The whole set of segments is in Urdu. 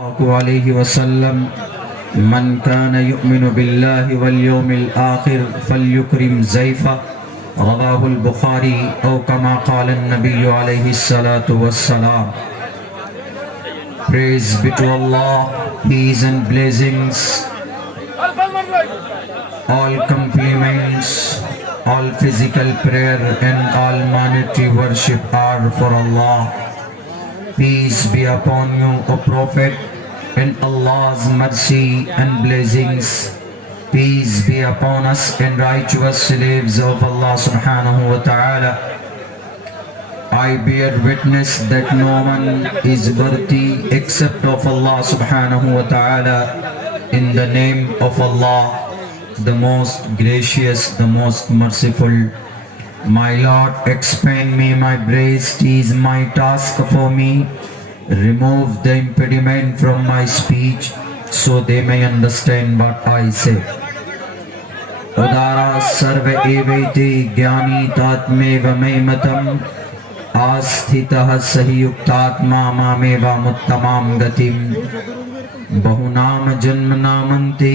علیہ وسلم من كان يؤمن بالله واليوم الآخر فليكرم ضيفه رواه البخاری او كما قال النبی علیہ الصلاة والسلام. Praise be to Allah, peace and blessings, all compliments, all physical prayer and all monetary worship are for Allah. Peace be upon you, O Prophet, and Allah's mercy and blessings. Peace be upon us and righteous slaves of Allah subhanahu wa ta'ala. I bear witness that no one is worthy except of Allah subhanahu wa ta'ala. In the name of Allah, the most gracious, the most merciful. My Lord, expand me my breast is my task for me. Remove the impediment from my speech so they may understand what I say. Udara sarva evete jnani tatmeva maimatam asthitah sahiyuktatma mameva muttamam gatim bahunam janmanamanti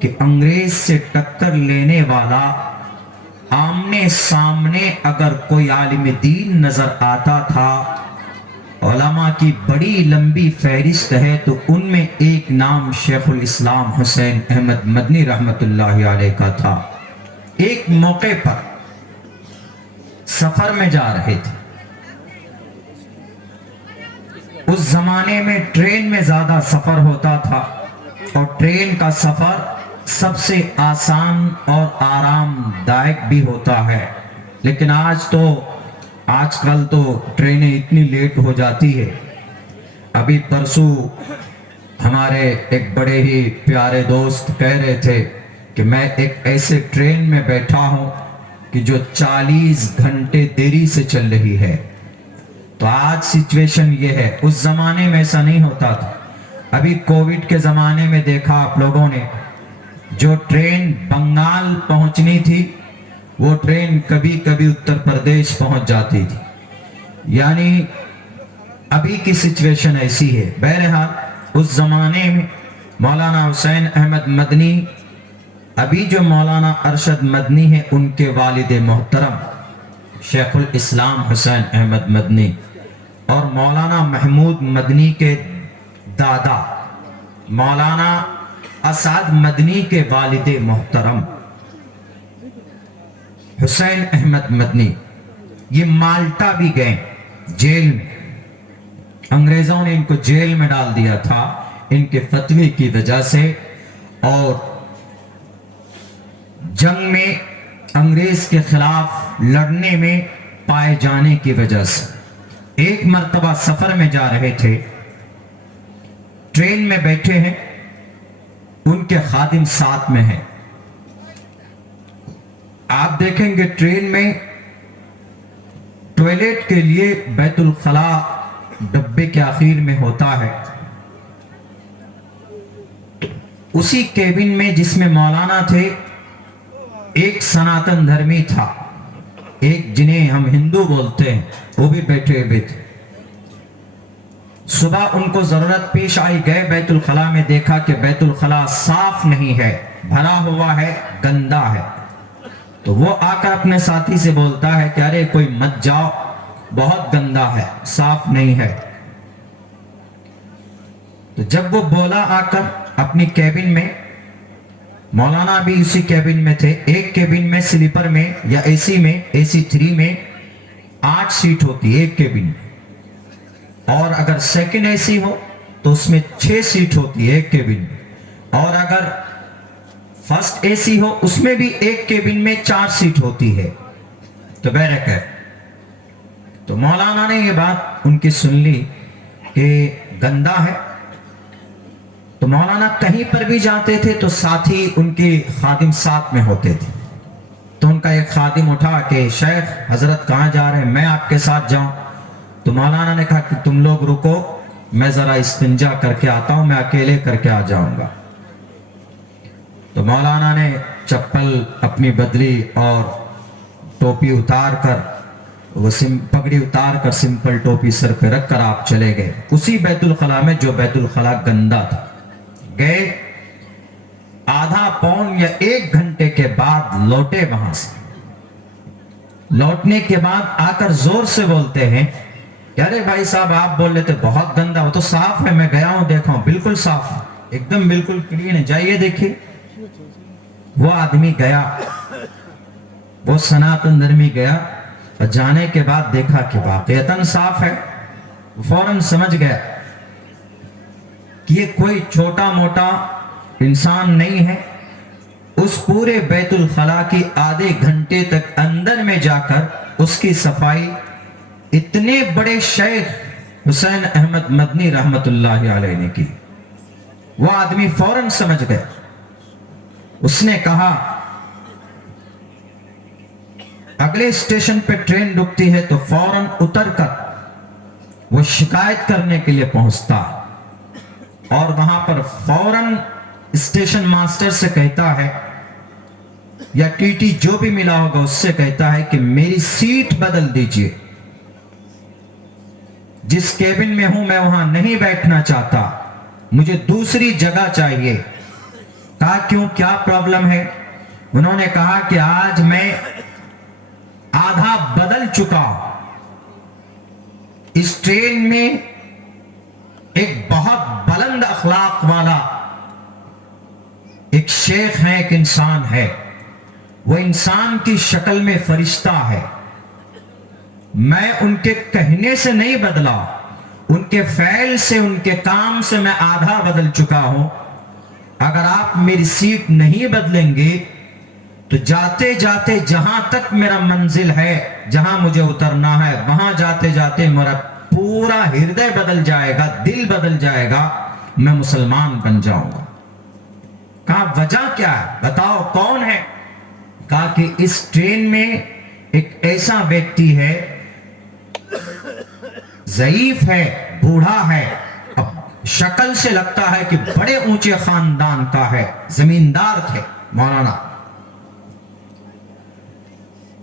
کہ انگریز سے ٹکر لینے والا آمنے سامنے اگر کوئی عالم دین نظر آتا تھا، علماء کی بڑی لمبی فہرست ہے، تو ان میں ایک نام شیخ الاسلام حسین احمد مدنی رحمت اللہ علیہ کا تھا۔ ایک موقع پر سفر میں جا رہے تھے، اس زمانے میں ٹرین میں زیادہ سفر ہوتا تھا، اور ٹرین کا سفر سب سے آسان اور آرام دائق بھی ہوتا ہے، لیکن آج کل تو ٹرینیں اتنی لیٹ ہو جاتی ہے۔ ابھی پرسوں ہمارے ایک بڑے ہی پیارے دوست کہہ رہے تھے کہ میں ایک ایسے ٹرین میں بیٹھا ہوں کہ جو 40 گھنٹے دیری سے چل رہی ہے۔ تو آج سچویشن یہ ہے، اس زمانے میں ایسا نہیں ہوتا تھا۔ ابھی کووڈ کے زمانے میں دیکھا آپ لوگوں نے، جو ٹرین بنگال پہنچنی تھی وہ ٹرین کبھی کبھی اتر پردیش پہنچ جاتی تھی، یعنی ابھی کی سچویشن ایسی ہے۔ بہرحال اس زمانے میں مولانا حسین احمد مدنی، ابھی جو مولانا ارشد مدنی ہے، ان کے والد محترم شیخ الاسلام حسین احمد مدنی اور مولانا محمود مدنی کے دادا مولانا اسعد مدنی کے والد محترم حسین احمد مدنی، یہ مالٹا بھی گئے جیل میں۔ انگریزوں نے ان کو جیل میں ڈال دیا تھا ان کے فتوے کی وجہ سے، اور جنگ میں انگریز کے خلاف لڑنے میں پائے جانے کی وجہ سے۔ ایک مرتبہ سفر میں جا رہے تھے، ٹرین میں بیٹھے ہیں، ان کے خادم ساتھ میں ہیں۔ آپ دیکھیں گے ٹرین میں ٹوائلٹ کے لیے بیت الخلاء ڈبے کے آخر میں ہوتا ہے۔ اسی کیبن میں جس میں مولانا تھے، ایک سناتن دھرمی تھا، ایک جنہیں ہم ہندو بولتے ہیں، وہ بھی بیٹھے ہوئے تھے۔ صبح ان کو ضرورت پیش آئی، گئے بیت الخلاء میں، دیکھا کہ بیت الخلاء صاف نہیں ہے، بھرا ہوا ہے، گندا ہے۔ تو وہ آ کر اپنے ساتھی سے بولتا ہے کہ ارے کوئی مت جاؤ، بہت گندا ہے، صاف نہیں ہے۔ تو جب وہ بولا آ کر اپنی کیبن میں، مولانا بھی اسی کیبن میں تھے، ایک کیبن میں سلیپر میں یا اے سی میں، اے سی 3 میں 8 سیٹ ہوتی ہے ایک کیبن میں، اور اگر سیکنڈ اے سی ہو تو اس میں 6 سیٹ ہوتی ہے ایک کیبن میں، اور اگر فرسٹ اے سی ہو اس میں بھی ایک کیبن میں 4 سیٹ ہوتی ہے۔ تو تو مولانا نے یہ بات ان کی سن لی کہ گندا ہے۔ تو مولانا کہیں پر بھی جاتے تھے تو ساتھی ان کے خادم ساتھ میں ہوتے تھے۔ تو ان کا ایک خادم اٹھا کہ شیخ حضرت کہاں جا رہے ہیں، میں آپ کے ساتھ جاؤں؟ تو مولانا نے کہا کہ تم لوگ رکو، میں ذرا استنجا کر کے آتا ہوں، میں اکیلے کر کے آ جاؤں گا۔ تو مولانا نے چپل اپنی بدلی اور ٹوپی اتار کر، وہ پگڑی اتار کر سمپل ٹوپی سر پہ رکھ کر آپ چلے گئے اسی بیت الخلاء میں جو بیت الخلاء گندا تھا۔ گئے، آدھا پون یا 1 گھنٹے کے بعد لوٹے وہاں سے۔ لوٹنے کے بعد آ کر زور سے بولتے ہیں کہ ارے بھائی صاحب آپ بول رہے تھے بہت گندا، وہ تو صاف ہے، میں گیا ہوں دیکھا ہوں، بالکل صاف ہے، ایک دم بالکل کلین ہے، جائیے دیکھیے۔ وہ آدمی گیا، وہ سناتن دھرمی گیا، اور جانے کے بعد دیکھا کہ واقعتاً صاف ہے۔ فوراً سمجھ گیا کہ یہ کوئی چھوٹا موٹا انسان نہیں ہے۔ اس پورے بیت الخلاء کی آدھے گھنٹے تک اندر میں جا کر اس کی صفائی اتنے بڑے شیخ حسین احمد مدنی رحمت اللہ علیہ نے کی۔ وہ آدمی فوراً سمجھ گیا۔ اس نے کہا اگلے اسٹیشن پہ ٹرین رکتی ہے تو فوراً اتر کر وہ شکایت کرنے کے لیے پہنچتا، اور وہاں پر فوراً اسٹیشن ماسٹر سے کہتا ہے یا ٹی ٹی جو بھی ملا ہوگا اس سے کہتا ہے کہ میری سیٹ بدل دیجئے، جس کیبن میں ہوں میں وہاں نہیں بیٹھنا چاہتا، مجھے دوسری جگہ چاہیے۔ کہا کیوں، کیا پرابلم ہے؟ انہوں نے کہا کہ آج میں آدھا بدل چکا. اس ٹرین میں ایک بہت بلند اخلاق والا ایک شیخ ہے، ایک انسان ہے. وہ انسان کی شکل میں فرشتہ ہے. میں ان کے کہنے سے نہیں بدلا، ان کے فعل سے، ان کے کام سے میں آدھا بدل چکا ہوں. اگر آپ میری سیٹ نہیں بدلیں گے تو جاتے جاتے جہاں تک میرا منزل ہے، جہاں مجھے اترنا ہے، وہاں جاتے جاتے میرا پورا ہردے بدل جائے گا، دل بدل جائے گا، میں مسلمان بن جاؤں گا. کہا وجہ کیا ہے، بتاؤ کون ہے؟ کہا کہ اس ٹرین میں ایک ایسا ویکتی ہے، ضعیف ہے، بوڑھا ہے، اب شکل سے لگتا ہے کہ بڑے اونچے خاندان کا ہے، زمیندار تھے مولانا.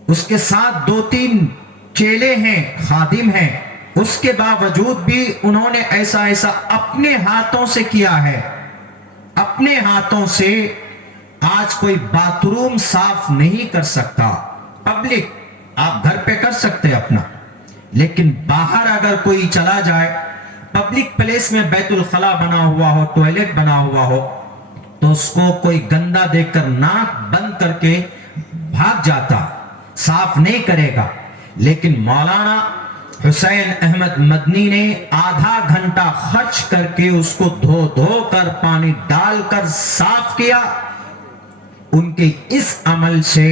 اس کے ساتھ 2-3 چیلے ہیں، خادم ہیں. اس کے باوجود بھی انہوں نے ایسا اپنے ہاتھوں سے کیا ہے. اپنے ہاتھوں سے آج کوئی باتھ روم صاف نہیں کر سکتا. پبلک آپ گھر پہ کر سکتے اپنا، لیکن باہر اگر کوئی چلا جائے، پبلک پلیس میں بیت الخلا بنا ہوا ہو، ٹوائلٹ بنا ہوا ہو، تو اس کو کوئی گندا دیکھ کر ناک بند کر کے بھاگ جاتا، صاف نہیں کرے گا. لیکن مولانا حسین احمد مدنی نے آدھا گھنٹہ خرچ کر کے اس کو دھو کر پانی ڈال کر صاف کیا. ان کے اس عمل سے،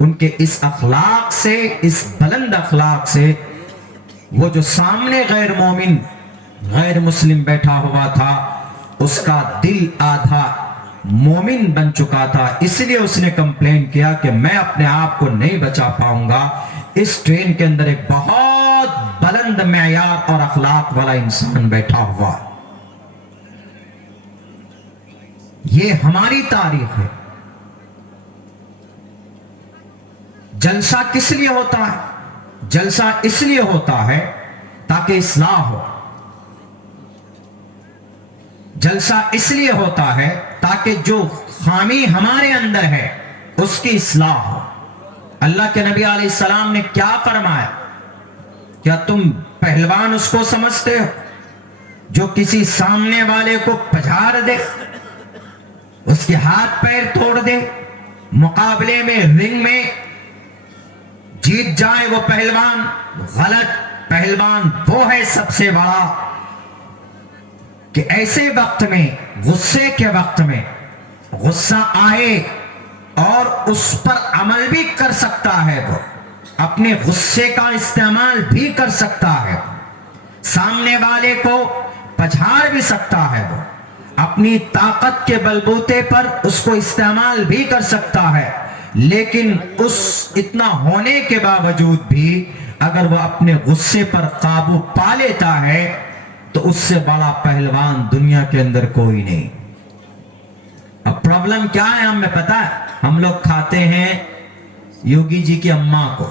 ان کے اس اخلاق سے، اس بلند اخلاق سے، وہ جو سامنے غیر مومن، غیر مسلم بیٹھا ہوا تھا، اس کا دل آدھا مومن بن چکا تھا. اس لیے اس نے کمپلین کیا کہ میں اپنے آپ کو نہیں بچا پاؤں گا. اس ٹرین کے اندر ایک بہت بلند معیار اور اخلاق والا انسان بیٹھا ہوا. یہ ہماری تاریخ ہے. جلسہ کس لیے ہوتا ہے؟ جلسہ اس لیے ہوتا ہے تاکہ اصلاح ہو. جلسہ اس لیے ہوتا ہے تاکہ جو خامی ہمارے اندر ہے اس کی اصلاح ہو. اللہ کے نبی علیہ السلام نے کیا فرمایا؟ کیا تم پہلوان اس کو سمجھتے ہو جو کسی سامنے والے کو پجھاڑ دے، اس کے ہاتھ پیر توڑ دے، مقابلے میں رنگ میں جیت جائے وہ پہلوان؟ غلط. پہلوان وہ ہے سب سے بڑا کہ ایسے وقت میں، غصے کے وقت میں، غصہ آئے اور اس پر عمل بھی کر سکتا ہے، وہ اپنے غصے کا استعمال بھی کر سکتا ہے، سامنے والے کو پچھاڑ بھی سکتا ہے، وہ اپنی طاقت کے بلبوتے پر اس کو استعمال بھی کر سکتا ہے. لیکن اس اتنا ہونے کے باوجود بھی اگر وہ اپنے غصے پر قابو پا لیتا ہے تو اس سے بڑا پہلوان دنیا کے اندر کوئی نہیں. اب پرابلم کیا ہے ہمیں پتا ہے؟ ہم لوگ کھاتے ہیں یوگی جی کی اماں کو،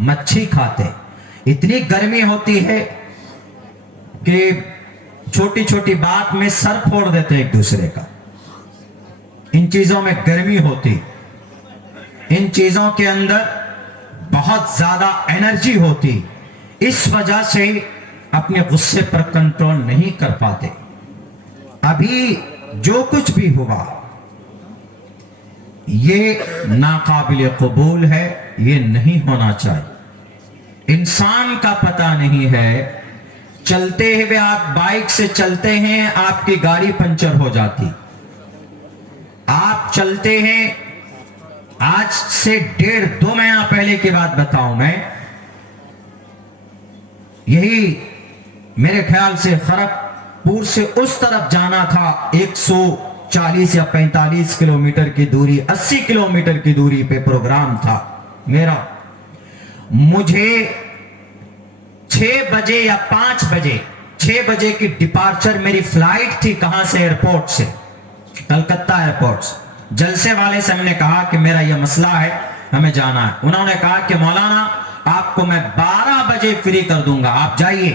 مچھی کھاتے. اتنی گرمی ہوتی ہے کہ چھوٹی چھوٹی بات میں سر پھوڑ دیتے ایک دوسرے کا. ان چیزوں میں گرمی ہوتی، ان چیزوں کے اندر بہت زیادہ انرجی ہوتی. اس وجہ سے اپنے غصے پر کنٹرول نہیں کر پاتے. ابھی جو کچھ بھی ہوا یہ ناقابل قبول ہے، یہ نہیں ہونا چاہیے. انسان کا پتہ نہیں ہے، چلتے ہوئے آپ بائک سے چلتے ہیں، آپ کی گاڑی پنچر ہو جاتی. آپ چلتے ہیں، آج سے 1.5-2 مہینہ پہلے کی بات بتاؤں میں، یہی میرے خیال سے خرگپور سے اس طرف جانا تھا. 140 یا 45 کلومیٹر کی دوری، 80 کلومیٹر کی دوری پہ پروگرام تھا میرا. مجھے 6 بجے یا 5 بجے، 6 بجے کی ڈپارچر میری فلائٹ تھی. کہاں سے؟ ایئرپورٹ سے، کلکتہ ایئرپورٹ سے. جلسے والے سے ہم نے کہا کہ میرا یہ مسئلہ ہے، ہمیں جانا ہے. انہوں نے کہا کہ مولانا آپ کو میں 12 بجے فری کر دوں گا، آپ جائیے.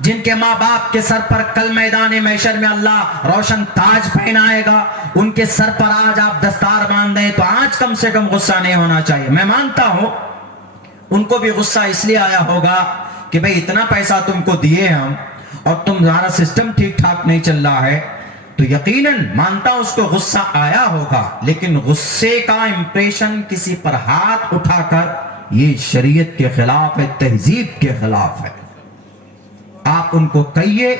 جن کے ماں باپ کے سر پر کل میدان محشر میں اللہ روشن تاج پہنائے گا، ان کے سر پر آج آپ دستار باندھ دیں تو آج کم سے کم غصہ نہیں ہونا چاہیے۔ میں مانتا ہوں ان کو بھی غصہ اس لیے آیا ہوگا کہ بھئی اتنا پیسہ تم کو دیے ہم اور تمہارا سسٹم ٹھیک ٹھاک نہیں چل رہا ہے، تو یقیناً مانتا ہوں اس کو غصہ آیا ہوگا، لیکن غصے کا امپریشن کسی پر ہاتھ اٹھا کر یہ شریعت کے خلاف ہے، تہذیب کے خلاف ہے۔ آپ ان کو کہیے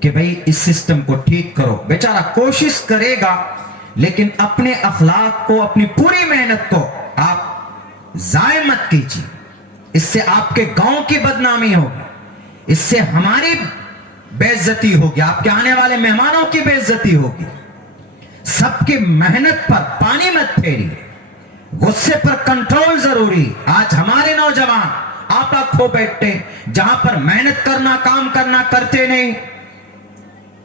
کہ بھئی اس سسٹم کو ٹھیک کرو، بیچارہ کوشش کرے گا لیکن اپنے اخلاق کو، اپنی پوری محنت کو آپ ضائع مت کیجیے۔ اس سے آپ کے گاؤں کی بدنامی ہوگی، اس سے ہماری بے عزتی ہوگی، آپ کے آنے والے مہمانوں کی بے عزتی ہوگی۔ سب کی محنت پر پانی مت پھیری، غصے پر کنٹرول ضروری۔ آج ہمارے نوجوان آپا کھو بیٹھتے، جہاں پر محنت کرنا، کام کرنا کرتے نہیں۔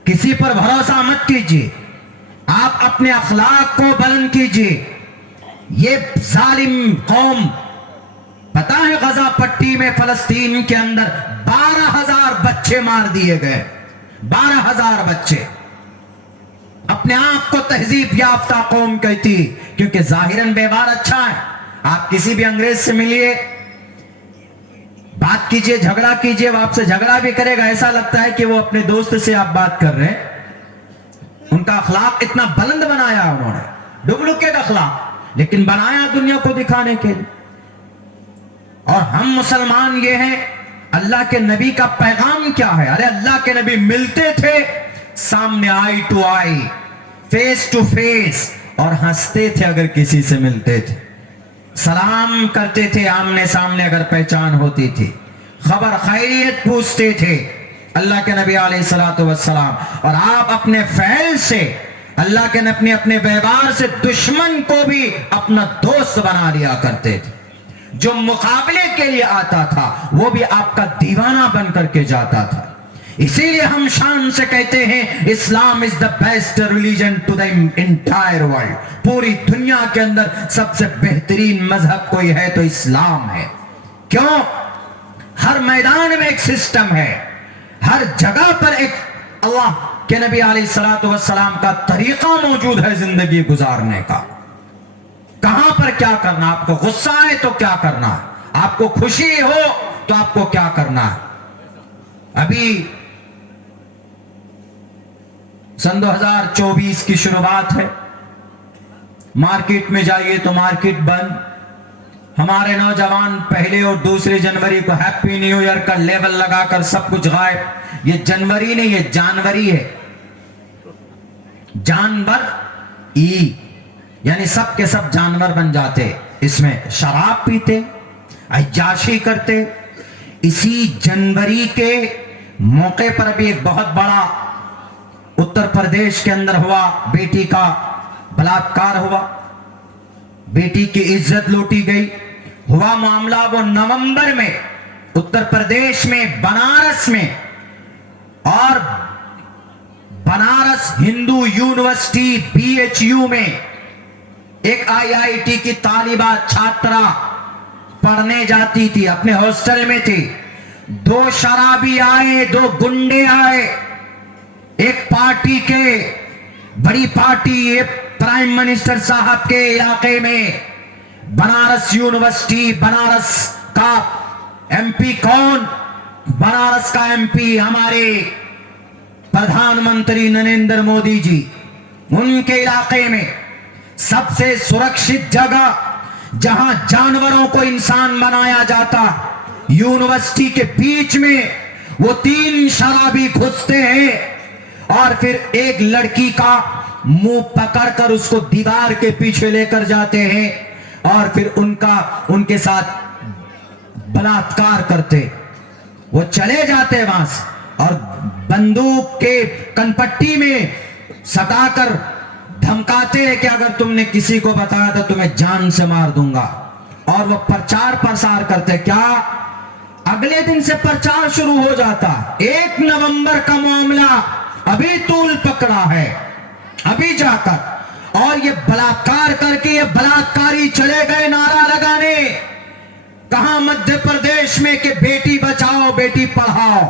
کسی پر بھروسہ مت کیجیے، آپ اپنے اخلاق کو بلند کیجیے۔ یہ ظالم قوم، پتہ ہے غزہ پٹی میں فلسطین کے اندر 12,000 بچے مار دیے گئے، 12,000 بچے۔ اپنے آپ کو تہذیب یافتہ قوم کہتی، کیونکہ ظاہراً بیوار اچھا ہے۔ آپ کسی بھی انگریز سے ملیے، بات کیجئے، جھگڑا کیجئے، وہ آپ سے جھگڑا بھی کرے گا، ایسا لگتا ہے کہ وہ اپنے دوست سے آپ بات کر رہے ہیں۔ ان کا اخلاق اتنا بلند بنایا انہوں نے، ڈپلیکیٹ اخلاق، لیکن بنایا دنیا کو دکھانے کے لیے۔ اور ہم مسلمان یہ ہیں، اللہ کے نبی کا پیغام کیا ہے؟ ارے اللہ کے نبی ملتے تھے سامنے، eye to eye, face to face, اور ہنستے تھے اگر کسی سے ملتے تھے، سلام کرتے تھے آمنے سامنے اگر پہچان ہوتی تھی، خبر خیریت پوچھتے تھے اللہ کے نبی علیہ الصلوۃ والسلام۔ اور آپ اپنے فعل سے، اللہ کے نبی اپنے ویوہار سے دشمن کو بھی اپنا دوست بنا لیا کرتے تھے۔ جو مقابلے کے لیے آتا تھا وہ بھی آپ کا دیوانہ بن کر کے جاتا تھا۔ اسی لیے ہم شان سے کہتے ہیں Islam is the best religion to the entire world. پوری دنیا کے اندر سب سے بہترین مذہب کوئی ہے تو اسلام ہے۔ کیوں؟ ہر میدان میں ایک سسٹم ہے، ہر جگہ پر ایک اللہ کے نبی علیہ الصلوۃ والسلام کا طریقہ موجود ہے زندگی گزارنے کا۔ کہاں پر کیا کرنا، آپ کو غصہ ہے تو کیا کرنا، آپ کو خوشی ہو تو آپ کو کیا کرنا ہے۔ ابھی سن 2024 کی شروعات ہے، مارکیٹ میں جائیے تو مارکیٹ بند۔ ہمارے نوجوان پہلے اور دوسرے جنوری کو ہیپی نیو ایئر کا لیبل لگا کر سب کچھ غائب۔ یہ جنوری نہیں، یہ جانوری ہے، جانور ای، یعنی سب کے سب جانور بن جاتے، اس میں شراب پیتے، عیاشی کرتے۔ اسی جنوری کے موقع پر بھی ایک بہت بڑا اتر پردیش کے اندر ہوا، بیٹی کا بلاತ್ಕಾರ ہوا، بیٹی کی عزت لوٹی گئی۔ ہوا معاملہ وہ نومبر میں اتر پردیش میں بنارس میں، اور بنارس ہندو یونیورسٹی BHU میں ایک IIT کی طالبہ چھاترہ پڑھنے جاتی تھی، اپنے ہاسٹل میں تھی۔ دو شرابی آئے، دو گنڈے آئے، ایک پارٹی کے، بڑی پارٹی، ایک پرائم منسٹر صاحب کے علاقے میں، بنارس یونیورسٹی، بنارس کا MP کون؟ بنارس کا MP ہمارے پردھان منتری نریندر مودی جی۔ ان کے علاقے میں سب سے سرکشت جگہ جہاں جانوروں کو انسان بنایا جاتا، یونیورسٹی کے بیچ میں وہ تین شرابی گھستے ہیں اور پھر ایک لڑکی کا منہ پکڑ کر اس کو دیوار کے پیچھے لے کر جاتے ہیں اور پھر ان کے ساتھ بلاತ್ಕಾರ کرتے۔ وہ چلے جاتے وہاں سے اور بندوق کے کنپٹی میں سٹا کر دھمکاتے ہیں کہ اگر تم نے کسی کو بتایا تو تمہیں جان سے مار دوں گا۔ اور وہ پرچار پرسار کرتے، کیا اگلے دن سے پرچار شروع ہو جاتا۔ 1 نومبر کا معاملہ ابھی طول پکڑا ہے، ابھی جا کر، اور یہ بلاತ್ಕಾರ کر کے یہ بلاತ್کاری چلے گئے نعرہ لگانے کہاں؟ مدھیہ پردیش میں کہ بیٹی بچاؤ بیٹی پڑھاؤ۔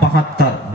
72,